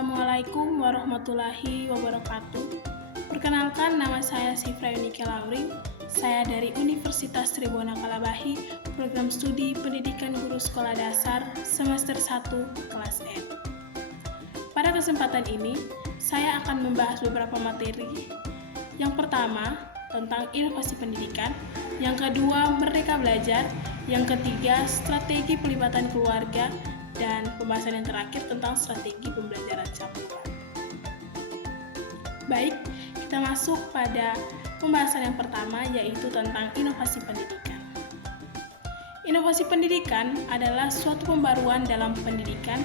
Assalamualaikum warahmatullahi wabarakatuh. Perkenalkan, nama saya Sifra Yunike Lauring. Saya dari Universitas Tribhuwana Kalabahi, Program Studi Pendidikan Guru Sekolah Dasar Semester 1 Kelas N. Pada kesempatan ini, saya akan membahas beberapa materi. Yang pertama, tentang inovasi pendidikan. Yang kedua, Merdeka Belajar. Yang ketiga, strategi pelibatan keluarga. Dan pembahasan yang terakhir tentang strategi pembelajaran campuran. Baik, kita masuk pada pembahasan yang pertama, yaitu tentang inovasi pendidikan. Inovasi pendidikan adalah suatu pembaruan dalam pendidikan,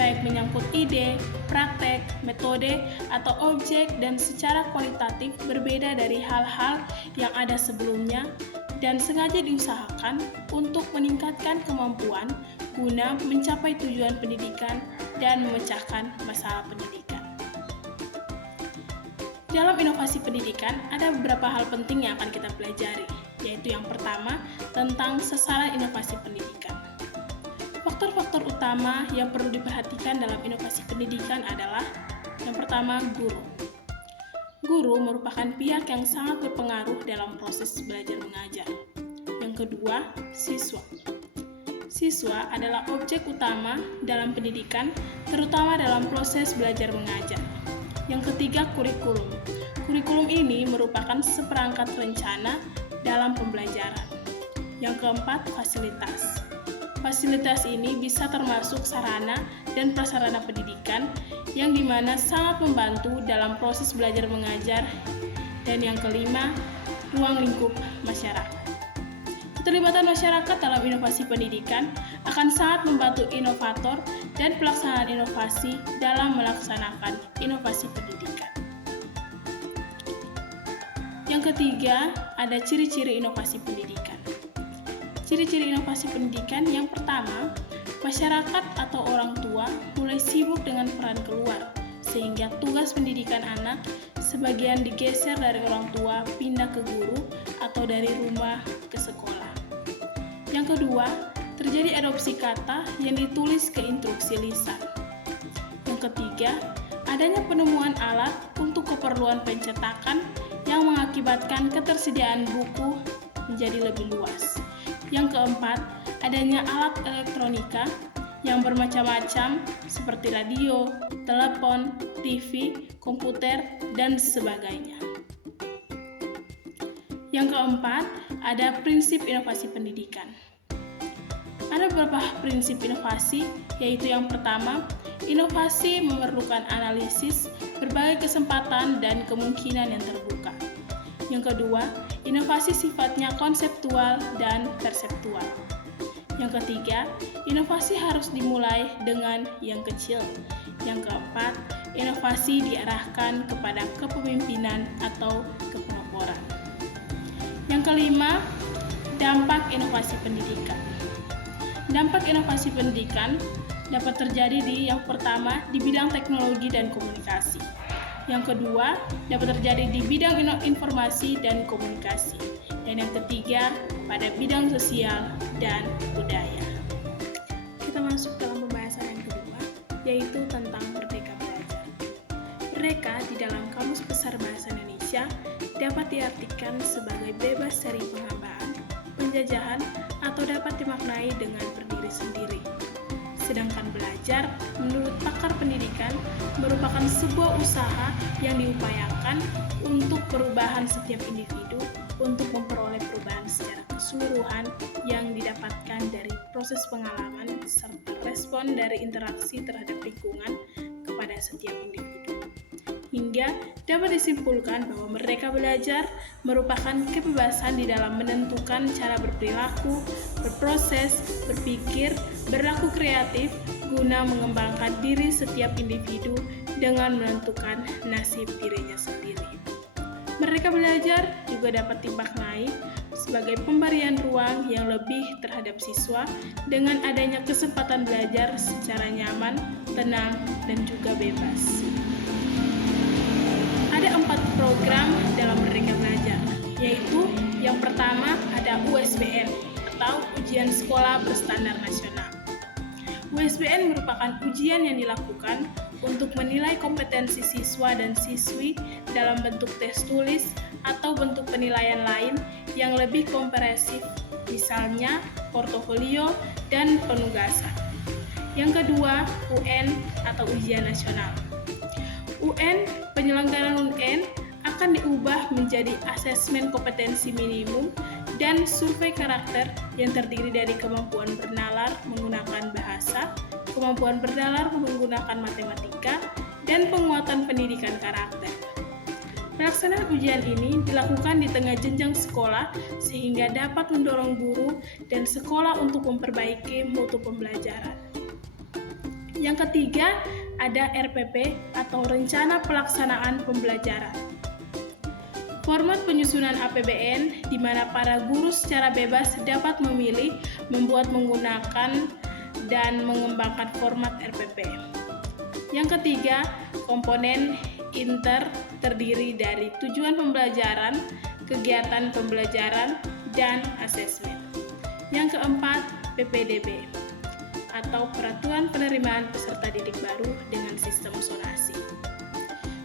baik menyangkut ide, praktek, metode, atau objek, dan secara kualitatif berbeda dari hal-hal yang ada sebelumnya, dan sengaja diusahakan untuk meningkatkan kemampuan guna mencapai tujuan pendidikan dan memecahkan masalah pendidikan. Dalam inovasi pendidikan, ada beberapa hal penting yang akan kita pelajari, yaitu yang pertama, tentang sasaran inovasi pendidikan. Faktor-faktor utama yang perlu diperhatikan dalam inovasi pendidikan adalah yang pertama, guru. Guru merupakan pihak yang sangat berpengaruh dalam proses belajar mengajar. Yang kedua, siswa. Siswa adalah objek utama dalam pendidikan, terutama dalam proses belajar mengajar. Yang ketiga, kurikulum. Kurikulum ini merupakan seperangkat rencana dalam pembelajaran. Yang keempat, fasilitas. Fasilitas ini bisa termasuk sarana dan prasarana pendidikan yang dimana sangat membantu dalam proses belajar mengajar. Dan yang kelima, ruang lingkup masyarakat. Keterlibatan masyarakat dalam inovasi pendidikan akan sangat membantu inovator dan pelaksanaan inovasi dalam melaksanakan inovasi pendidikan. Yang ketiga, ada ciri-ciri inovasi pendidikan. Ciri-ciri inovasi pendidikan yang pertama, masyarakat atau orang tua mulai sibuk dengan peran keluar, sehingga tugas pendidikan anak sebagian digeser dari orang tua pindah ke guru atau dari rumah ke sekolah. Yang kedua, terjadi adopsi kata yang ditulis ke instruksi lisan. Yang ketiga, adanya penemuan alat untuk keperluan pencetakan yang mengakibatkan ketersediaan buku menjadi lebih luas. Yang keempat, adanya alat elektronika yang bermacam-macam seperti radio, telepon, TV, komputer, dan sebagainya. Yang keempat, ada prinsip inovasi pendidikan. Ada beberapa prinsip inovasi, yaitu yang pertama, inovasi memerlukan analisis berbagai kesempatan dan kemungkinan yang terbuka. Yang kedua, inovasi sifatnya konseptual dan perseptual. Yang ketiga, inovasi harus dimulai dengan yang kecil. Yang keempat, inovasi diarahkan kepada kepemimpinan atau kepelaporan. Yang kelima, dampak inovasi pendidikan. Dampak inovasi pendidikan dapat terjadi di yang pertama di bidang teknologi dan komunikasi. Yang kedua, dapat terjadi di bidang informasi dan komunikasi. Dan yang ketiga, pada bidang sosial dan budaya. Kita masuk dalam pembahasan yang kedua, yaitu tentang Merdeka Belajar. Merdeka di dalam Kamus Besar Bahasa Indonesia dapat diartikan sebagai bebas dari penghambaan, penjajahan, atau dapat dimaknai dengan berdiri sendiri. Sedangkan belajar, menurut pakar pendidikan, merupakan sebuah usaha yang diupayakan untuk perubahan setiap individu untuk memperoleh perubahan secara keseluruhan yang didapatkan dari proses pengalaman serta respon dari interaksi terhadap lingkungan kepada setiap individu. Hingga dapat disimpulkan bahwa Merdeka Belajar merupakan kebebasan di dalam menentukan cara berperilaku, berproses, berpikir, berlaku kreatif, guna mengembangkan diri setiap individu dengan menentukan nasib dirinya sendiri. Merdeka Belajar juga dapat dimaknai sebagai pemberian ruang yang lebih terhadap siswa dengan adanya kesempatan belajar secara nyaman, tenang, dan juga bebas. Ada 4 program dalam Merdeka Belajar, yaitu yang pertama ada USBN atau Ujian Sekolah Berstandar Nasional. USBN merupakan ujian yang dilakukan untuk menilai kompetensi siswa dan siswi dalam bentuk tes tulis atau bentuk penilaian lain yang lebih komprehensif, misalnya portofolio dan penugasan. Yang kedua, UN atau ujian nasional. Penyelenggaraan UN akan diubah menjadi asesmen kompetensi minimum dan survei karakter yang terdiri dari kemampuan bernalar menggunakan bahasa, kemampuan bernalar menggunakan matematika, dan penguatan pendidikan karakter. Pelaksanaan ujian ini dilakukan di tengah jenjang sekolah sehingga dapat mendorong guru dan sekolah untuk memperbaiki mutu pembelajaran. Yang ketiga, ada RPP atau Rencana Pelaksanaan Pembelajaran. Format penyusunan APBN di mana para guru secara bebas dapat memilih, membuat, menggunakan, dan mengembangkan format RPP. Yang ketiga, komponen inter terdiri dari tujuan pembelajaran, kegiatan pembelajaran, dan asesmen. Yang keempat, PPDB atau Peraturan Penerimaan Peserta Didik Baru dengan Sistem Zonasi.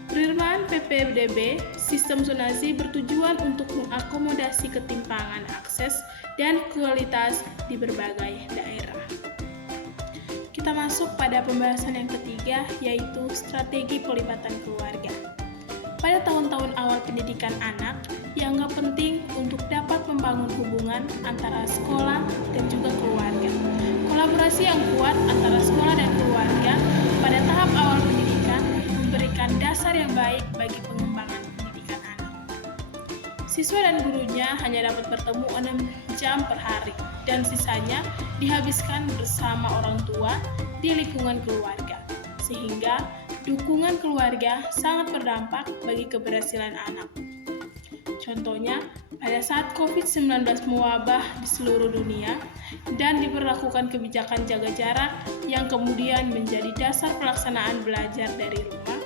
Penerimaan PPDB sistem zonasi bertujuan untuk mengakomodasi ketimpangan akses dan kualitas di berbagai daerah. Kita masuk pada pembahasan yang ketiga, yaitu strategi pelibatan keluarga. Pada tahun-tahun awal pendidikan anak, dianggap penting untuk dapat membangun hubungan antara sekolah dan juga keluarga. Kolaborasi yang kuat antara sekolah dan keluarga pada tahap awal pendidikan memberikan dasar yang baik bagi pengembangan pendidikan anak. Siswa dan gurunya hanya dapat bertemu 6 jam per hari, dan sisanya dihabiskan bersama orang tua di lingkungan keluarga, sehingga dukungan keluarga sangat berdampak bagi keberhasilan anak. Contohnya, pada saat COVID-19 mewabah di seluruh dunia dan diberlakukan kebijakan jaga jarak yang kemudian menjadi dasar pelaksanaan belajar dari rumah,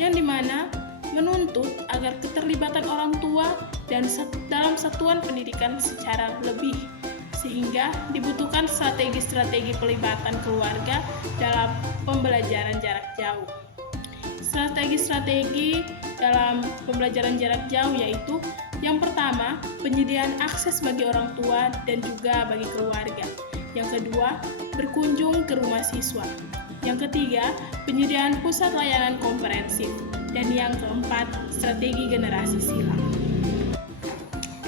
yang dimana menuntut agar keterlibatan orang tua dan dalam satuan pendidikan secara lebih, sehingga dibutuhkan strategi-strategi pelibatan keluarga dalam pembelajaran jarak jauh. Strategi-strategi dalam pembelajaran jarak jauh yaitu yang pertama, penyediaan akses bagi orang tua dan juga bagi keluarga. Yang kedua, berkunjung ke rumah siswa. Yang ketiga, penyediaan pusat layanan komprehensif. Dan yang keempat, strategi generasi silang.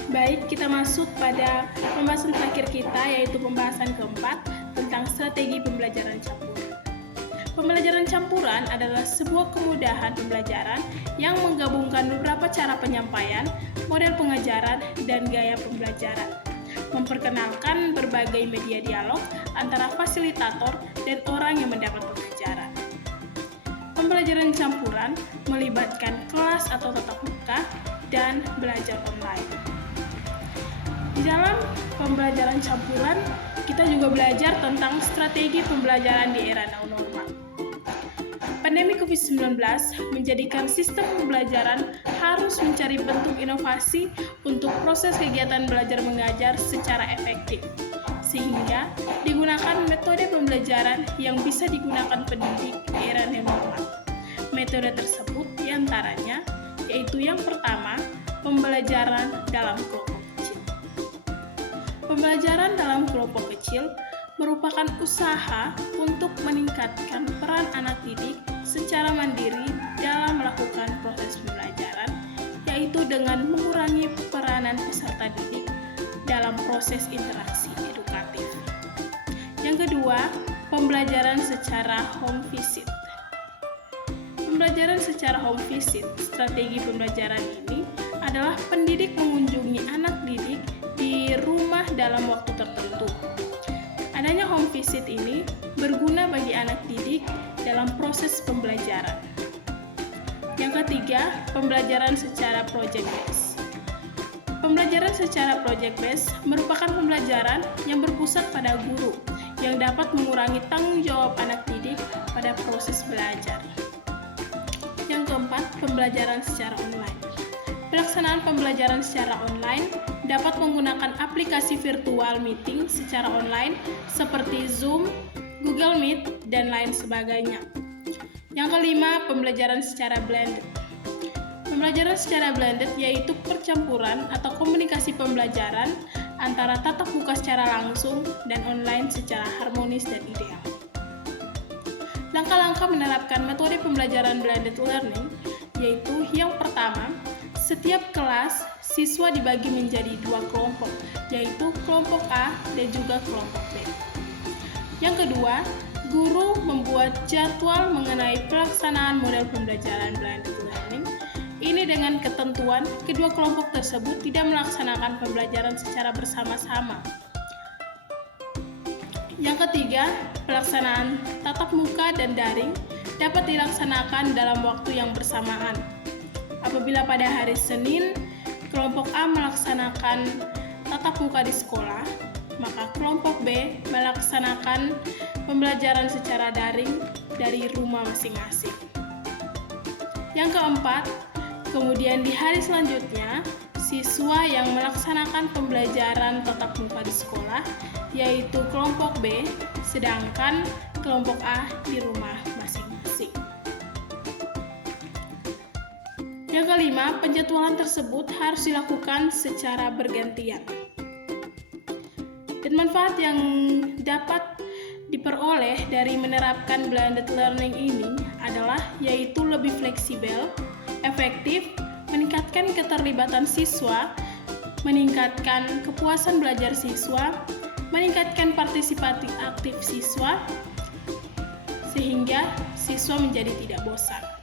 Baik, kita masuk pada pembahasan terakhir kita, yaitu pembahasan keempat tentang strategi pembelajaran campuran. Pembelajaran campuran adalah sebuah kemudahan pembelajaran yang menggabungkan beberapa cara penyampaian, model pengajaran, dan gaya pembelajaran. Memperkenalkan berbagai media dialog antara fasilitator dan orang yang mendapat pengajaran. Pembelajaran campuran melibatkan kelas atau tatap muka dan belajar online. Di dalam pembelajaran campuran, kita juga belajar tentang strategi pembelajaran di era new normal. Pandemi COVID-19 menjadikan sistem pembelajaran harus mencari bentuk inovasi untuk proses kegiatan belajar mengajar secara efektif, sehingga digunakan metode pembelajaran yang bisa digunakan pendidik di era new normal. Metode tersebut diantaranya yaitu yang pertama, pembelajaran dalam kelompok kecil. Pembelajaran dalam kelompok kecil merupakan usaha untuk meningkatkan peran anak didik secara mandiri dalam melakukan proses pembelajaran, yaitu dengan mengurangi peranan peserta didik dalam proses interaksi edukatif. Yang kedua, pembelajaran secara home visit. Pembelajaran secara home visit, strategi pembelajaran ini adalah pendidik mengunjungi anak didik di rumah dalam waktu tertentu. Adanya home visit ini berguna bagi anak didik dalam proses pembelajaran. Yang ketiga, pembelajaran secara project based. Pembelajaran secara project based merupakan pembelajaran yang berpusat pada guru yang dapat mengurangi tanggung jawab anak didik pada proses belajar. Yang keempat, pembelajaran secara online. Pelaksanaan pembelajaran secara online dapat menggunakan aplikasi virtual meeting secara online seperti Zoom, Google Meet, dan lain sebagainya. Yang kelima, pembelajaran secara blended. Pembelajaran secara blended yaitu percampuran atau komunikasi pembelajaran antara tatap muka secara langsung dan online secara harmonis dan ideal. Langkah-langkah menerapkan metode pembelajaran blended learning yaitu yang pertama, setiap kelas siswa dibagi menjadi 2 kelompok, yaitu kelompok A dan juga kelompok B. Yang kedua, guru membuat jadwal mengenai pelaksanaan model pembelajaran blended learning. Ini dengan ketentuan kedua kelompok tersebut tidak melaksanakan pembelajaran secara bersama-sama. Yang ketiga, pelaksanaan tatap muka dan daring dapat dilaksanakan dalam waktu yang bersamaan. Apabila pada hari Senin, kelompok A melaksanakan tatap muka di sekolah, maka kelompok B melaksanakan pembelajaran secara daring dari rumah masing-masing. Yang keempat, kemudian di hari selanjutnya, siswa yang melaksanakan pembelajaran tatap muka di sekolah, yaitu kelompok B, sedangkan kelompok A di rumah masing-masing. Yang kelima, penjadwalan tersebut harus dilakukan secara bergantian. Dan manfaat yang dapat diperoleh dari menerapkan blended learning ini adalah yaitu lebih fleksibel, efektif, meningkatkan keterlibatan siswa, meningkatkan kepuasan belajar siswa, meningkatkan partisipasi aktif siswa, sehingga siswa menjadi tidak bosan.